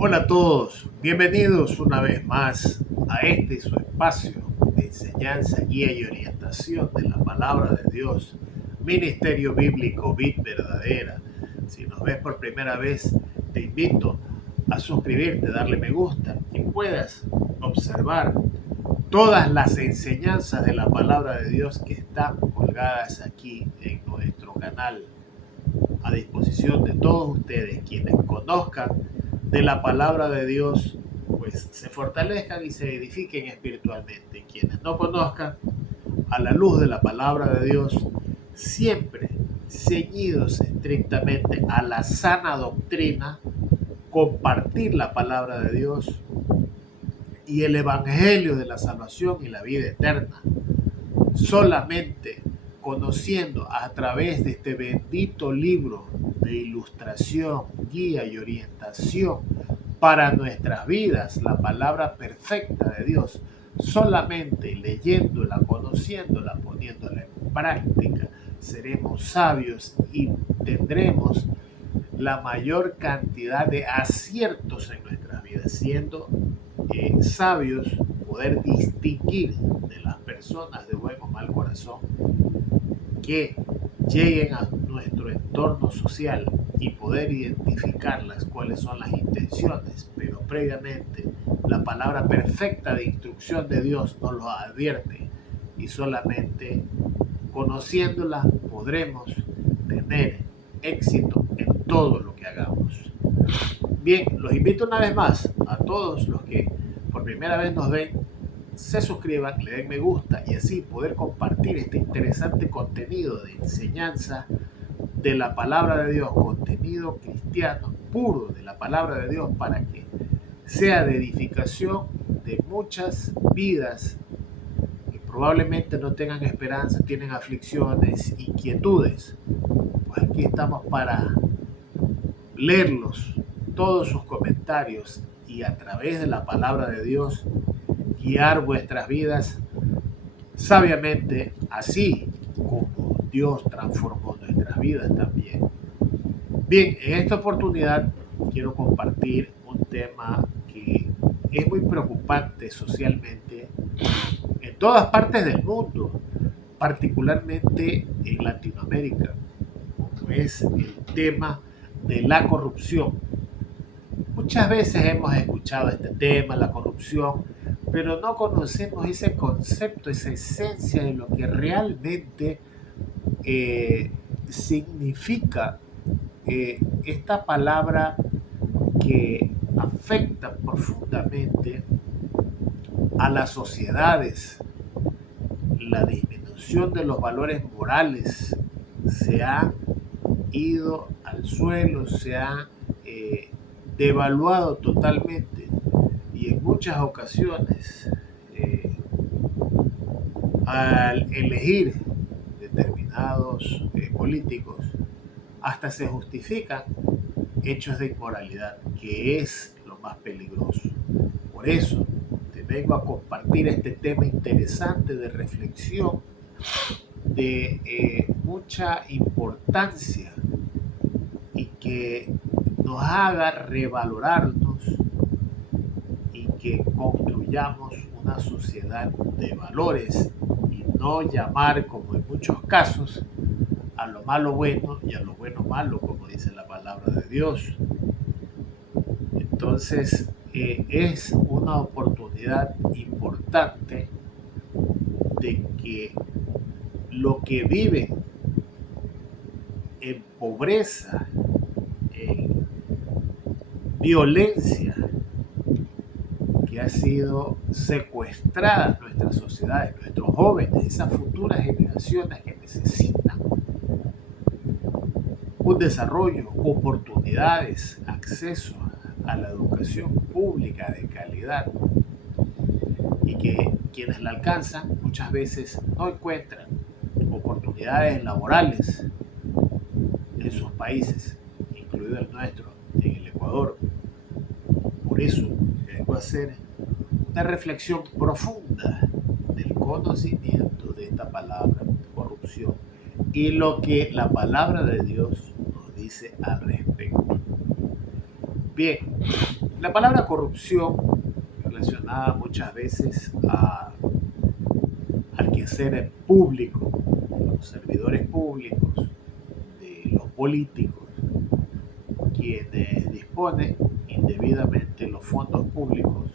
Hola a todos, bienvenidos una vez más a este su espacio de enseñanza, guía y orientación de la palabra de Dios, Ministerio Bíblico Vid Verdadera. Si nos ves por primera vez, te invito a suscribirte, darle me gusta y puedas observar todas las enseñanzas de la palabra de Dios que están colgadas aquí en nuestro canal a disposición de todos ustedes quienes conozcan de la palabra de Dios, pues se fortalezcan y se edifiquen espiritualmente. Quienes no conozcan, a la luz de la palabra de Dios, siempre ceñidos estrictamente a la sana doctrina, compartir la palabra de Dios y el evangelio de la salvación y la vida eterna. Solamente conociendo a través de este bendito libro de ilustración, guía y orientación para nuestras vidas, la palabra perfecta de Dios, solamente leyéndola, conociéndola, poniéndola en práctica, seremos sabios y tendremos la mayor cantidad de aciertos en nuestras vidas, siendo sabios, poder distinguir de las personas de buen o mal corazón que lleguen a nuestro entorno social y poder identificarlas, cuáles son las intenciones, pero previamente la palabra perfecta de instrucción de Dios nos lo advierte y solamente conociéndola podremos tener éxito en todo lo que hagamos. Bien, los invito una vez más a todos los que por primera vez nos ven, se suscriban, le den me gusta y así poder compartir este interesante contenido de enseñanza de la palabra de Dios, contenido cristiano puro de la palabra de Dios para que sea de edificación de muchas vidas que probablemente no tengan esperanza, tienen aflicciones, inquietudes. Pues aquí estamos para leerlos, todos sus comentarios y a través de la palabra de Dios guiar vuestras vidas sabiamente, así como Dios transformó nuestras vidas también. Bien, en esta oportunidad quiero compartir un tema que es muy preocupante socialmente en todas partes del mundo, particularmente en Latinoamérica, como es el tema de la corrupción. Muchas veces hemos escuchado este tema, la corrupción, pero no conocemos ese concepto, esa esencia de lo que realmente eh, significa esta palabra que afecta profundamente a las sociedades. La disminución de los valores morales se ha ido al suelo, se ha devaluado totalmente y en muchas ocasiones al elegir determinados políticos hasta se justifican hechos de inmoralidad, que es lo más peligroso. Por eso te vengo a compartir este tema interesante de reflexión, de mucha importancia y que nos haga revalorarnos y que construyamos una sociedad de valores y no llamar, como en muchos casos, a lo malo bueno y a lo bueno malo, como dice la palabra de Dios. Entonces, es una oportunidad importante de que lo que viven en pobreza, en violencia, que ha sido secuestrada en nuestras sociedades, nuestros jóvenes, esas futuras generaciones que necesitan un desarrollo, oportunidades, acceso a la educación pública de calidad y que quienes la alcanzan muchas veces no encuentran oportunidades laborales en sus países, incluido el nuestro, en el Ecuador. Por eso vengo a hacer una reflexión profunda del conocimiento de esta palabra, corrupción, y lo que la palabra de Dios nos dice al respecto. Bien, La palabra corrupción, relacionada muchas veces al quehacer público, de los servidores públicos, de los políticos, quienes disponen indebidamente los fondos públicos,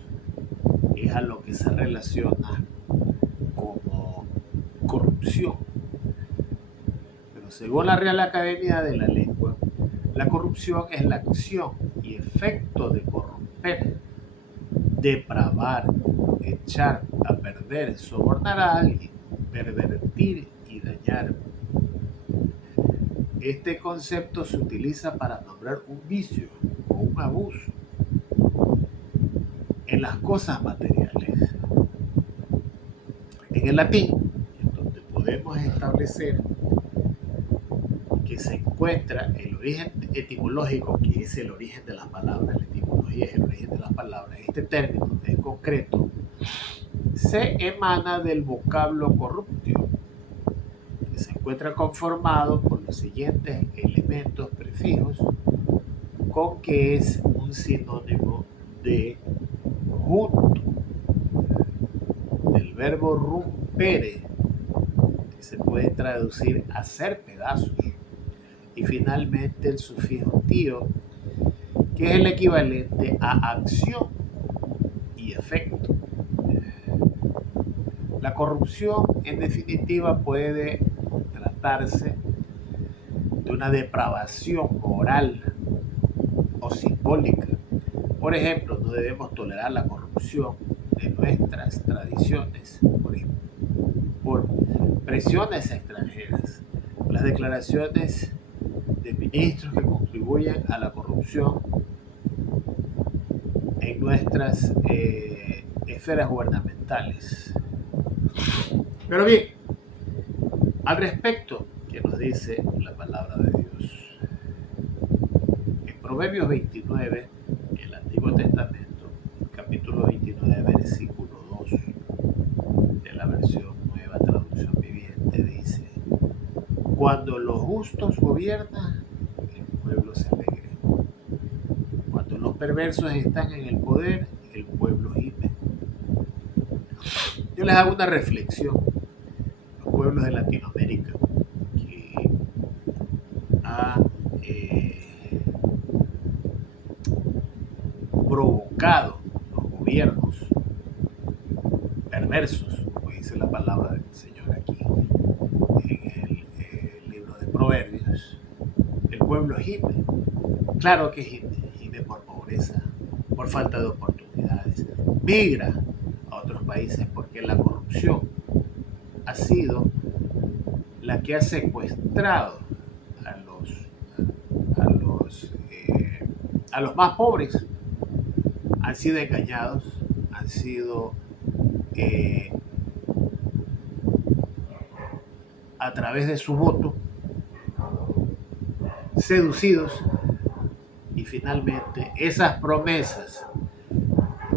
es a lo que se relaciona como corrupción. Pero según la Real Academia de la Lengua, la corrupción es la acción y efecto de corromper, depravar, echar a perder, sobornar a alguien, pervertir y dañar. Este concepto se utiliza para nombrar un vicio o un abuso en las cosas materiales. En el latín, donde podemos establecer que se encuentra el origen etimológico, que es el origen de las palabras, la etimología es el origen de las palabras, este término en concreto se emana del vocablo corruptio, que se encuentra conformado por los siguientes elementos prefijos, con que es un sinónimo de junto, del verbo rumpere, que se puede traducir hacer pedazos, y finalmente el sufijo tío, que es el equivalente a acción y efecto. La corrupción, en definitiva, puede tratarse de una depravación moral o simbólica. Por ejemplo, no debemos tolerar la corrupción de nuestras tradiciones por presiones extranjeras. Las declaraciones de ministros que contribuyen a la corrupción en nuestras esferas gubernamentales. Pero bien, al respecto, ¿qué nos dice la palabra de Dios? En Proverbios 29, el Antiguo Testamento, capítulo 29, versículo 2 de la versión Nueva Traducción Viviente, dice: cuando los justos gobiernan, el pueblo se alegra. Cuando los perversos están en el poder, el pueblo gime. Yo les hago una reflexión. Los pueblos de Latinoamérica que han provocado los gobiernos perversos, como dice la palabra del Señor aquí en el libro de Proverbios, el pueblo gime. Claro que gime por pobreza, por falta de oportunidades, migra a otros países porque la corrupción ha sido la que ha secuestrado a los más pobres. Han sido engañados, han sido a través de su voto seducidos, y finalmente esas promesas,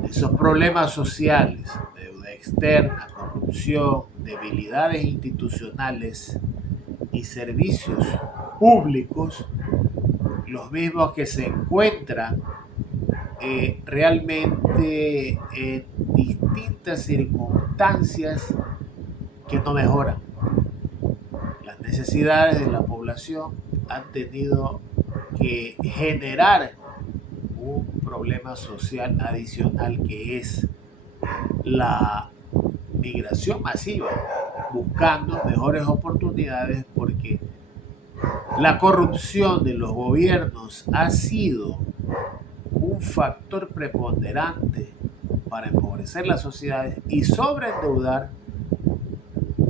esos problemas sociales, deuda externa, corrupción, debilidades institucionales y servicios públicos, los mismos que se encuentran realmente en distintas circunstancias que no mejoran. Las necesidades de la población han tenido que generar un problema social adicional, que es la migración masiva, buscando mejores oportunidades, porque la corrupción de los gobiernos ha sido un factor preponderante para empobrecer las sociedades y sobreendeudar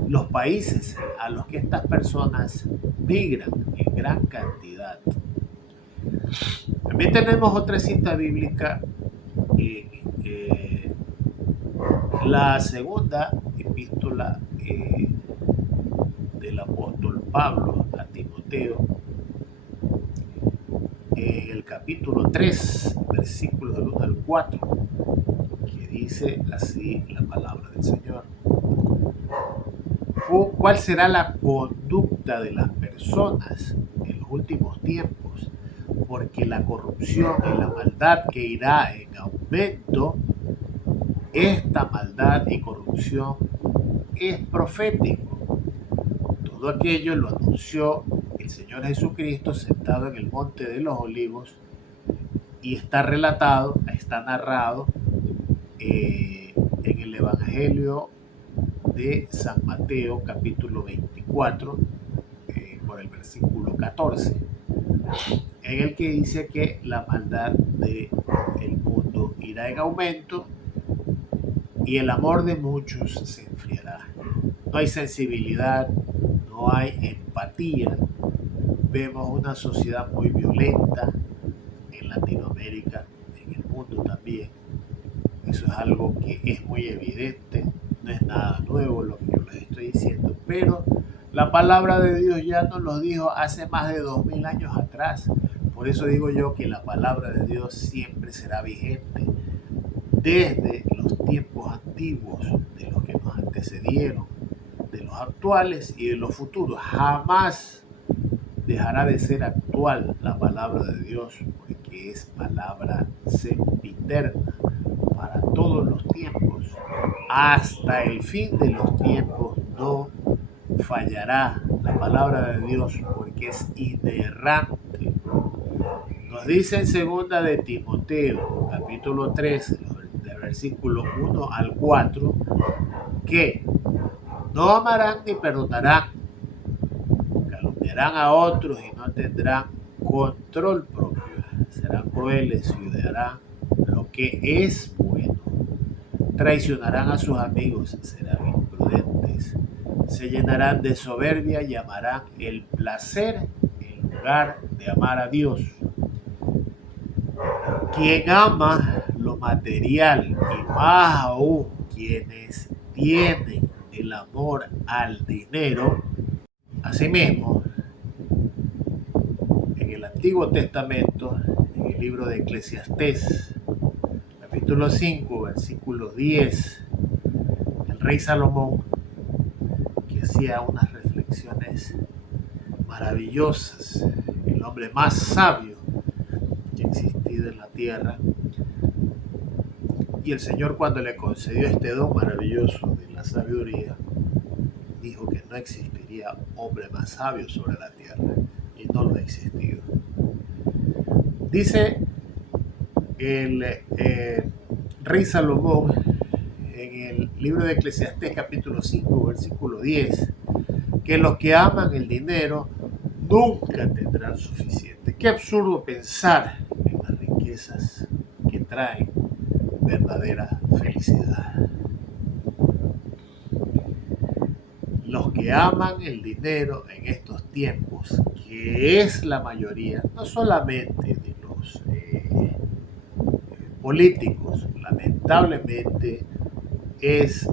los países a los que estas personas migran en gran cantidad. También tenemos otra cita bíblica, la segunda epístola del apóstol Pablo a Timoteo, en el capítulo 3, versículos del 1 al 4, que dice así la palabra del Señor: ¿cuál será la conducta de las personas en los últimos tiempos? Porque la corrupción y la maldad que irá en momento esta maldad y corrupción es profético. Todo aquello lo anunció el Señor Jesucristo sentado en el Monte de los Olivos y está relatado, está narrado en el Evangelio de San Mateo capítulo 24 por el versículo 14, en el que dice que la maldad del mundo irá en aumento y el amor de muchos se enfriará. No hay sensibilidad, no hay empatía. Vemos una sociedad muy violenta en Latinoamérica, en el mundo también. Eso es algo que es muy evidente, no es nada nuevo lo que yo les estoy diciendo, pero la palabra de Dios ya nos lo dijo hace más de 2000 años atrás. Por eso digo yo que la palabra de Dios siempre será vigente desde los tiempos antiguos, de los que nos antecedieron, de los actuales y de los futuros. Jamás dejará de ser actual la palabra de Dios, porque es palabra sempiterna para todos los tiempos. Hasta el fin de los tiempos no fallará la palabra de Dios, porque es inerrante. Nos dice en segunda de Timoteo, capítulo 13, del versículo 1 al 4, que no amarán ni perdonarán, calumniarán a otros y no tendrán control propio, serán crueles y odiarán lo que es bueno, traicionarán a sus amigos, serán imprudentes, se llenarán de soberbia y amarán el placer en lugar de amar a Dios. Quien ama lo material y más aún quienes tienen el amor al dinero, asimismo, en el Antiguo Testamento, en el libro de Eclesiastés, capítulo 5, versículo 10, el rey Salomón, que hacía unas reflexiones maravillosas, el hombre más sabio que ha existido en la tierra, y el Señor, cuando le concedió este don maravilloso de la sabiduría, dijo que no existiría hombre más sabio sobre la tierra, y no lo ha existido. Dice el rey Salomón en el libro de Eclesiastés capítulo 5 versículo 10, que los que aman el dinero nunca tendrán suficiente. Qué absurdo pensar en las riquezas que traen verdadera felicidad. Los que aman el dinero en estos tiempos, que es la mayoría, no solamente de los políticos, lamentablemente es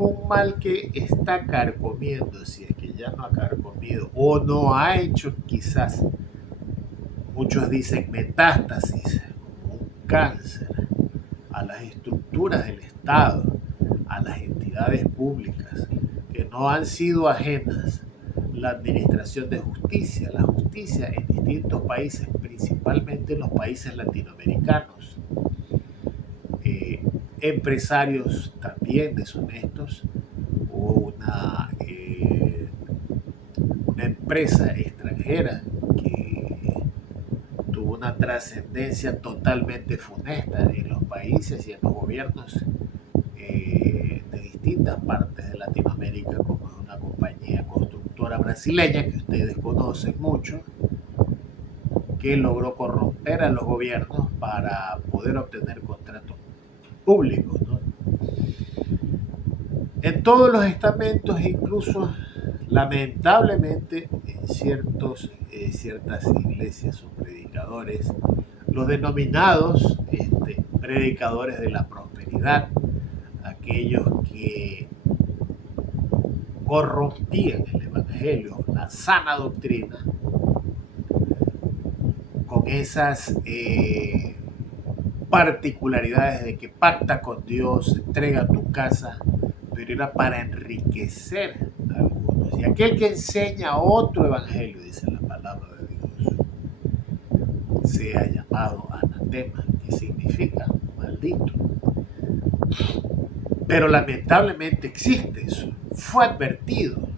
un mal que está carcomiendo, si es que ya no ha carcomido o no ha hecho quizás, muchos dicen metástasis, como un cáncer a las estructuras del Estado, a las entidades públicas, que no han sido ajenas la administración de justicia, la justicia en distintos países, principalmente en los países latinoamericanos. Empresarios también deshonestos. Hubo una empresa extranjera que tuvo una trascendencia totalmente funesta en los países y en los gobiernos de distintas partes de Latinoamérica, como es una compañía constructora brasileña que ustedes conocen mucho, que logró corromper a los gobiernos para poder obtener contratos públicos, ¿no? En todos los estamentos, incluso lamentablemente en ciertas iglesias o predicadores, los denominados predicadores de la prosperidad, aquellos que corrompían el evangelio, la sana doctrina, con esas particularidades de que pacta con Dios, entrega tu casa, pero era para enriquecer a algunos. Y aquel que enseña otro evangelio, dice la palabra de Dios, sea llamado anatema, que significa maldito. Pero lamentablemente existe eso. Fue advertido.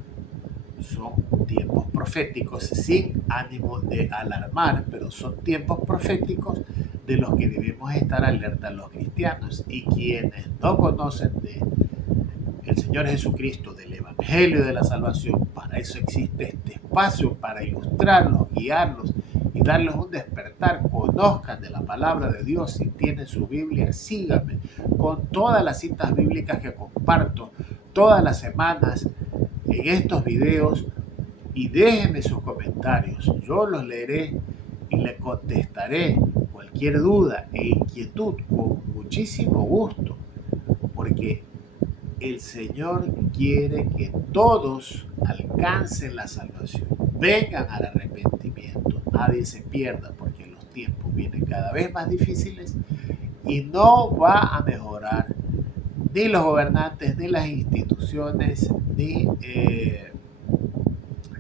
Son tiempos proféticos sin ánimo de alarmar, pero son tiempos proféticos de los que debemos estar alerta los cristianos, y quienes no conocen de el Señor Jesucristo, del Evangelio de la Salvación. Para eso existe este espacio, para ilustrarlos, guiarlos y darles un despertar. Conozcan de la palabra de Dios. Si tienen su Biblia, síganme con todas las citas bíblicas que comparto todas las semanas en estos videos, y déjenme sus comentarios. Yo los leeré y les contestaré cualquier duda e inquietud con muchísimo gusto, porque el Señor quiere que todos alcancen la salvación, vengan al arrepentimiento, nadie se pierda, porque los tiempos vienen cada vez más difíciles y no va a mejorar ni los gobernantes, ni las instituciones, ni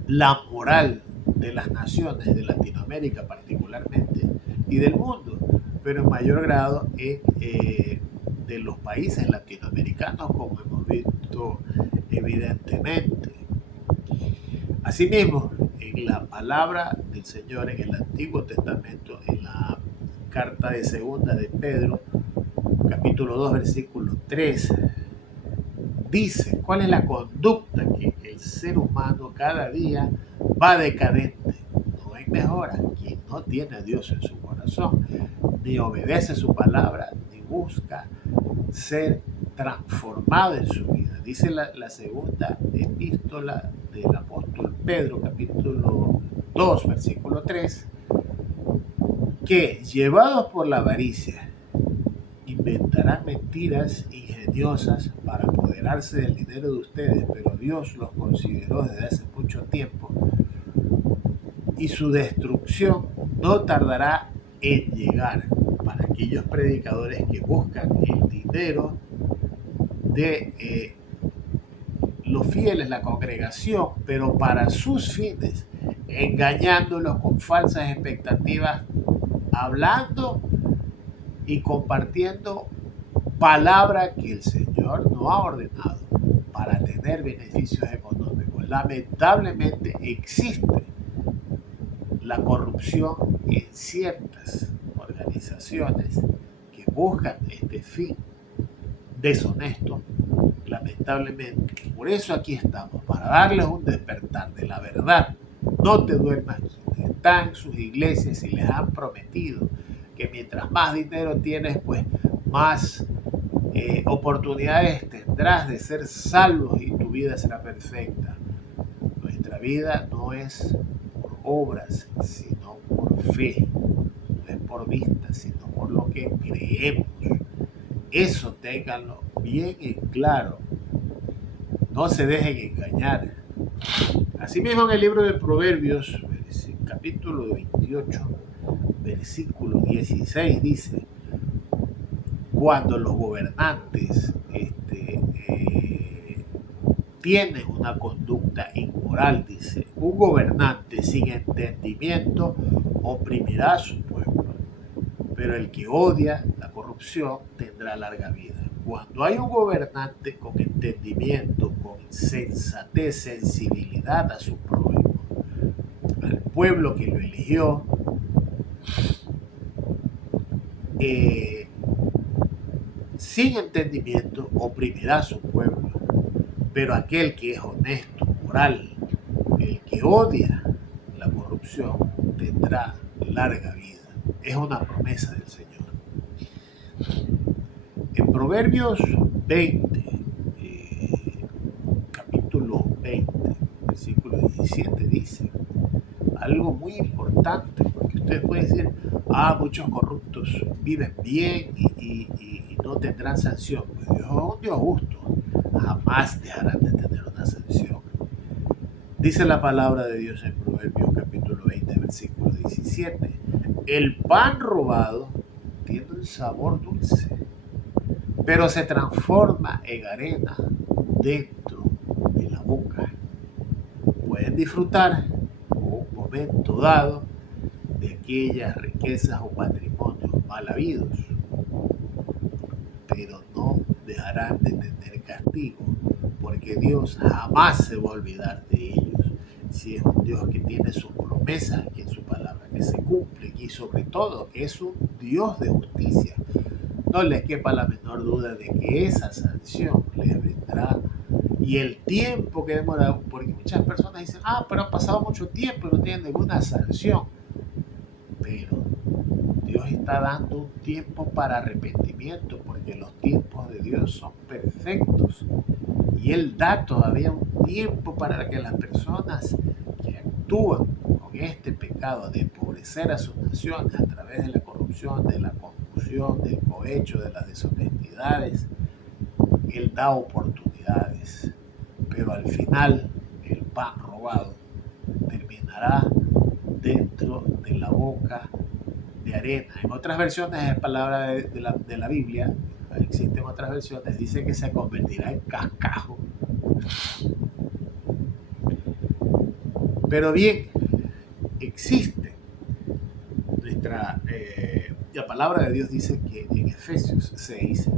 la moral de las naciones de Latinoamérica particularmente y del mundo, pero en mayor grado de los países latinoamericanos, como hemos visto evidentemente. Asimismo, en la palabra del Señor en el Antiguo Testamento, en la carta de segunda de Pedro, capítulo 2, versículo 3, dice cuál es la conducta que el ser humano cada día va decadente. No hay mejora. Quien no tiene a Dios en su corazón, ni obedece su palabra, ni busca ser transformado en su vida. Dice la segunda epístola del apóstol Pedro, capítulo 2, versículo 3, que llevados por la avaricia inventarán mentiras ingeniosas para apoderarse del dinero de ustedes, pero Dios los consideró desde hace mucho tiempo, y su destrucción no tardará en llegar para aquellos predicadores que buscan el dinero de los fieles, la congregación, pero para sus fines, engañándolos con falsas expectativas, hablando y compartiendo palabra que el Señor no ha ordenado para tener beneficios económicos. Lamentablemente existe la corrupción en ciertas organizaciones que buscan este fin deshonesto, lamentablemente. Por eso aquí estamos, para darles un despertar de la verdad. No te duermas, quienes están en sus iglesias y les han prometido que mientras más dinero tienes, pues más oportunidades tendrás de ser salvos y tu vida será perfecta. Nuestra vida no es por obras, sino por fe. No es por vista, sino por lo que creemos. Eso ténganlo bien en claro. No se dejen engañar. Asimismo, en el libro de Proverbios, capítulo 28, versículo 16, dice: cuando los gobernantes tienen una conducta inmoral, dice, un gobernante sin entendimiento oprimirá a su pueblo, pero el que odia la corrupción tendrá larga vida. Cuando hay un gobernante con entendimiento, con sensatez, sensibilidad a su prójimo, al pueblo que lo eligió, sin entendimiento oprimirá a su pueblo, pero aquel que es honesto, moral, el que odia la corrupción, tendrá larga vida. Es una promesa del Señor. En Proverbios 20, capítulo 20, versículo 17, dice algo muy importante, porque ustedes pueden decir, muchos corruptos viven bien y no tendrán sanción. Pues Dios es un Dios justo, jamás dejarán de tener una sanción. Dice la palabra de Dios en Proverbios capítulo 20, versículo 17, el pan robado tiene un sabor dulce, pero se transforma en arena dentro de la boca. Pueden disfrutar un momento dado de aquellas riquezas o patrimonio, mal habidos, pero no dejarán de tener castigo, porque Dios jamás se va a olvidar de ellos. Si es un Dios que tiene sus promesas aquí en su palabra, que se cumplen, y sobre todo que es un Dios de justicia, no les quepa la menor duda de que esa sanción les vendrá. Y el tiempo que demora, porque muchas personas dicen, pero ha pasado mucho tiempo y no tienen ninguna sanción. Pero Dios está dando un tiempo para arrepentimiento, porque los tiempos de Dios son perfectos. Y Él da todavía un tiempo para que las personas que actúan con este pecado de empobrecer a sus naciones a través de la corrupción, de la confusión, del cohecho, de las deshonestidades, Él da oportunidades. Pero al final el pan robado terminará dentro de la boca de arena. En otras versiones de palabra de la Biblia, existen otras versiones, dice que se convertirá en cascajo. Pero bien, existe la palabra de Dios dice que en Efesios 6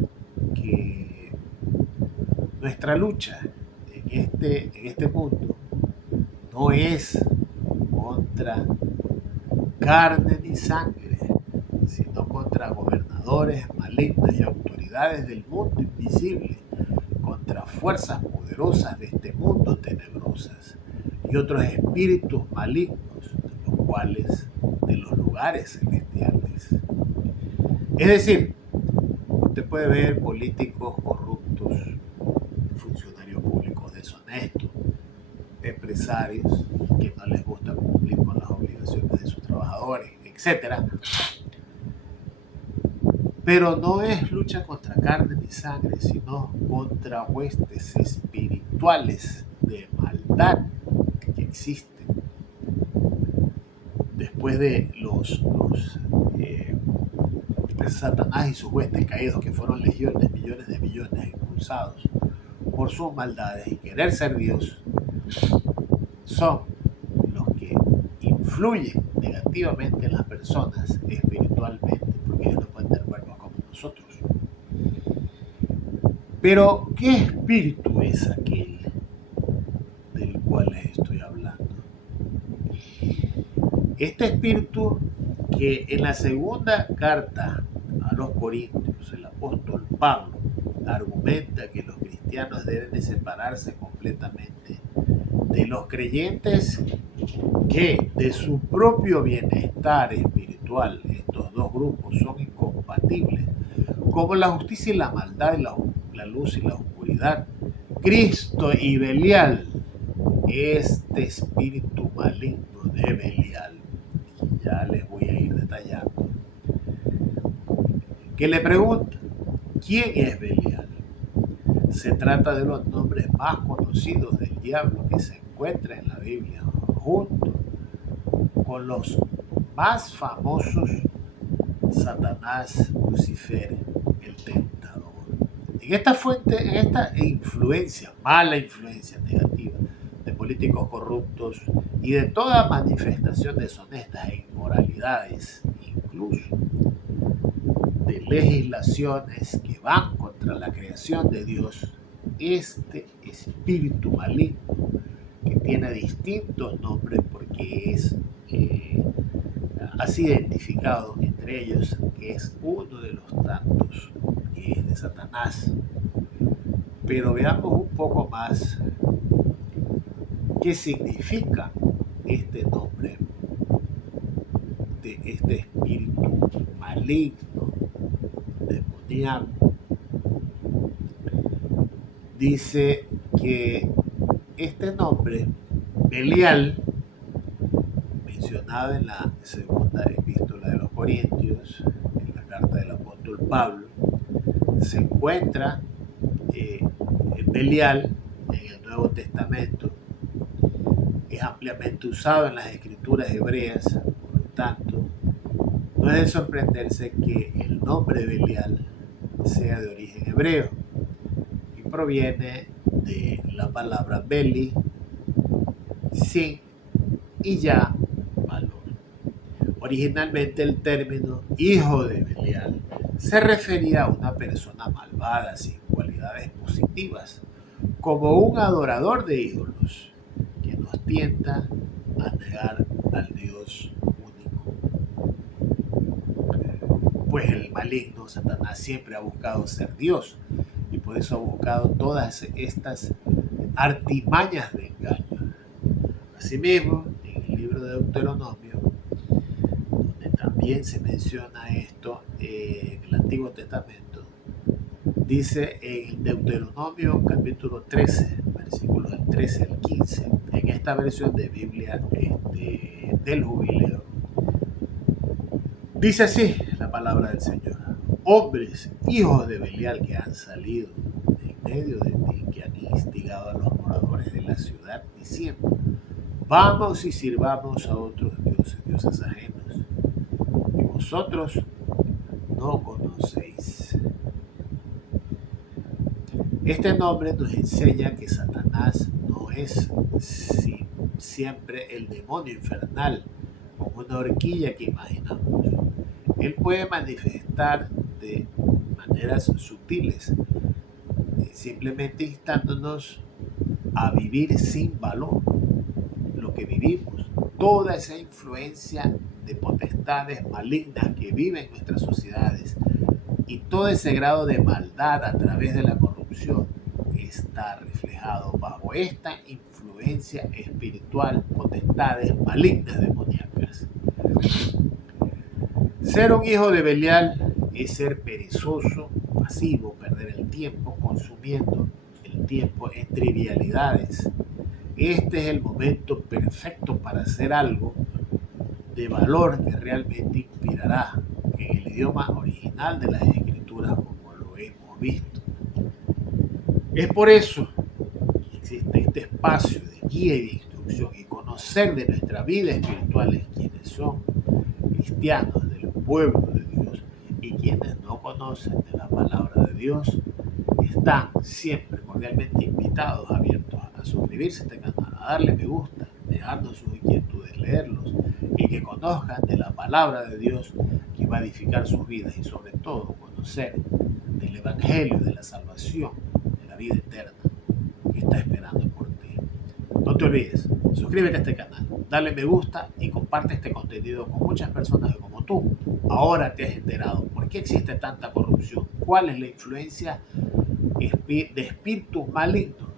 que nuestra lucha en este mundo no es contra carne ni sangre, sino contra gobernadores malignos y autoridades del mundo invisible, contra fuerzas poderosas de este mundo tenebrosas y otros espíritus malignos, de los lugares celestiales. Es decir, usted puede ver políticos corruptos, funcionarios públicos deshonestos, empresarios que no les gusta cumplir con las obligaciones de sus trabajadores, etc. Pero no es lucha contra carne ni sangre, sino contra huestes espirituales de maldad que existen. Después de Satanás y sus huestes caídos, que fueron legiones, millones de millones expulsados por sus maldades y querer ser Dios, son los que influyen negativamente en las personas espiritualmente, porque ellos no pueden tener cuerpos como nosotros. Pero, ¿qué espíritu es aquel del cual les estoy hablando? Este espíritu que en la segunda carta a los Corintios, el apóstol Pablo argumenta que los cristianos deben de separarse completamente de los creyentes que de su propio bienestar espiritual, estos dos grupos son incompatibles, como la justicia y la maldad, y la luz y la oscuridad, Cristo y Belial, este espíritu maligno de Belial, ya les voy a ir detallando, que le pregunta, ¿quién es Belial? Se trata de los nombres más conocidos del diablo que se encuentra en la Biblia, junto con los más famosos, Satanás, Lucifer, el tentador. En esta influencia, mala influencia negativa de políticos corruptos y de toda manifestación deshonesta e inmoralidades, incluso de legislaciones que van contra la creación de Dios, este espíritu maligno, que tiene distintos nombres porque es así identificado entre ellos, que es uno de los tantos, que es de Satanás. Pero veamos un poco más qué significa este nombre de este espíritu maligno, demoníaco. Dice que este nombre, Belial, mencionado en la segunda epístola de los Corintios, en la carta del apóstol Pablo, se encuentra Belial en el Nuevo Testamento, es ampliamente usado en las escrituras hebreas, por lo tanto, no es de sorprenderse que el nombre Belial sea de origen hebreo y proviene de la palabra Beli, sin y ya valor. Originalmente el término hijo de Belial se refería a una persona malvada sin cualidades positivas, como un adorador de ídolos que nos tienta a negar al Dios único. Pues el maligno Satanás siempre ha buscado ser Dios y por eso ha buscado todas estas artimañas de engaño. Asimismo, en el libro de Deuteronomio, donde también se menciona esto en el Antiguo Testamento, dice en Deuteronomio capítulo 13, versículos del 13 al 15, en esta versión de Biblia del Jubileo, dice así la palabra del Señor: hombres, hijos de Belial, que han salido de en medio de ti, que han instigado a los moradores de la ciudad, diciendo: vamos y sirvamos a otros dioses, dioses ajenos, que vosotros no conocéis. Este nombre nos enseña que Satanás no es siempre el demonio infernal, como una horquilla que imaginamos. Él puede manifestar de maneras sutiles, simplemente instándonos a vivir sin valor lo que vivimos. Toda esa influencia de potestades malignas que viven en nuestras sociedades y todo ese grado de maldad a través de la corrupción está reflejado bajo esta influencia espiritual, potestades malignas demoníacas. Ser un hijo de Belial es ser perezoso, pasivo, perder el tiempo consumiendo el tiempo en trivialidades. Este es el momento perfecto para hacer algo de valor que realmente inspirará en el idioma original de las Escrituras, como lo hemos visto. Es por eso que existe este espacio de guía y de instrucción y conocer de nuestra vida espiritual quienes son cristianos del pueblo de Dios y quienes no conocen de la palabra de Dios están siempre cordialmente invitados, abiertos a suscribirse a este canal, a darle me gusta, dejarnos sus inquietudes, leerlos y que conozcan de la palabra de Dios que va a edificar sus vidas y sobre todo conocer del evangelio de la salvación, de la vida eterna que está esperando por ti. No te olvides, suscríbete a este canal, dale me gusta y comparte este contenido con muchas personas que como tú ahora te has enterado por qué existe tanta corrupción, cuál es la influencia de espíritus malignos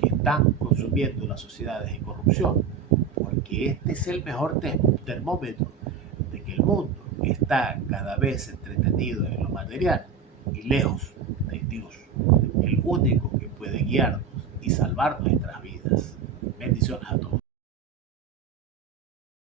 que están consumiendo las sociedades en corrupción, porque este es el mejor termómetro de que el mundo está cada vez entretenido en lo material y lejos de Dios, el único que puede guiarnos y salvar nuestras vidas. Bendiciones a todos.